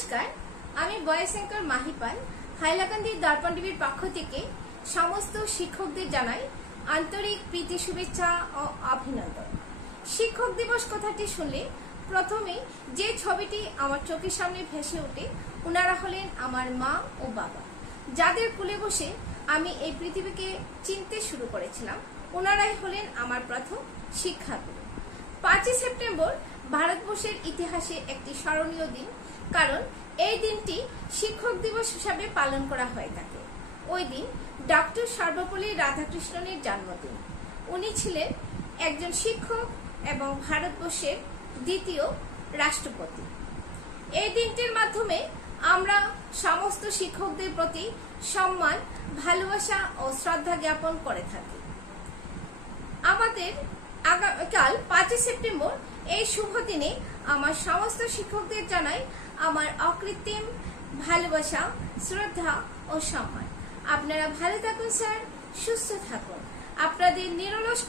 নমস্কার, আমি voice anchor Mahipal. Hailakandi দর্পণ টিভির পক্ষ থেকে সমস্ত শিক্ষকদের জানাই আন্তরিক প্রীতি, শুভেচ্ছা ও অভিনন্দন। শিক্ষক দিবস কথাটি শুনলে প্রথমে যে ছবিটি আমার চোখের সামনে ভেসে ওঠে, ওনারা হলেন আমার মা ও বাবা, যাদের কোলে বসে আমি এই পৃথিবীকে চিনতে শুরু করেছিলাম। ওনারাই হলেন আমার প্রথম শিক্ষাগুরু। 5ই সেপ্টেম্বর ভারতবর্ষের ইতিহাসে একটি স্মরণীয় দিন, কারণ এই দিনটি শিক্ষক দিবস হিসাবে পালন করা হয়ে থাকে। ওই দিন ডক্টর সর্বপল্লী রাধাকৃষ্ণনের জন্মদিন। উনি ছিলেন একজন শিক্ষক এবং ভারতবর্ষের দ্বিতীয় রাষ্ট্রপতি। এই দিনটির মাধ্যমে আমরা সমস্ত শিক্ষকদের প্রতি সম্মান, ভালোবাসা ও শ্রদ্ধা জ্ঞাপন করে থাকি। আমাদের আগামীকাল 5ই সেপ্টেম্বর এই শুভ দিনে আমার সমস্ত শিক্ষকদের জানাই আমার অকৃত্রিম ভালোবাসা, শ্রদ্ধা ও সম্মান। আপনারা ভালো থাকুন স্যার, সুস্থ থাকুন। আপনাদের নিরলস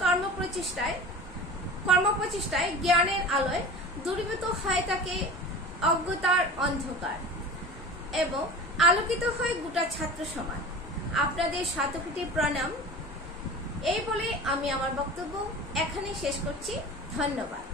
কর্মপ্রচেষ্টায় জ্ঞানের আলোয় দূরীভূত হয় থাকে অজ্ঞতার অন্ধকার এবং আলোকিত হয় গোটা ছাত্র সমাজ। আপনাদের শতকোটি প্রণাম। এই বলে আমি আমার বক্তব্য এখানে শেষ করছি। ধন্যবাদ।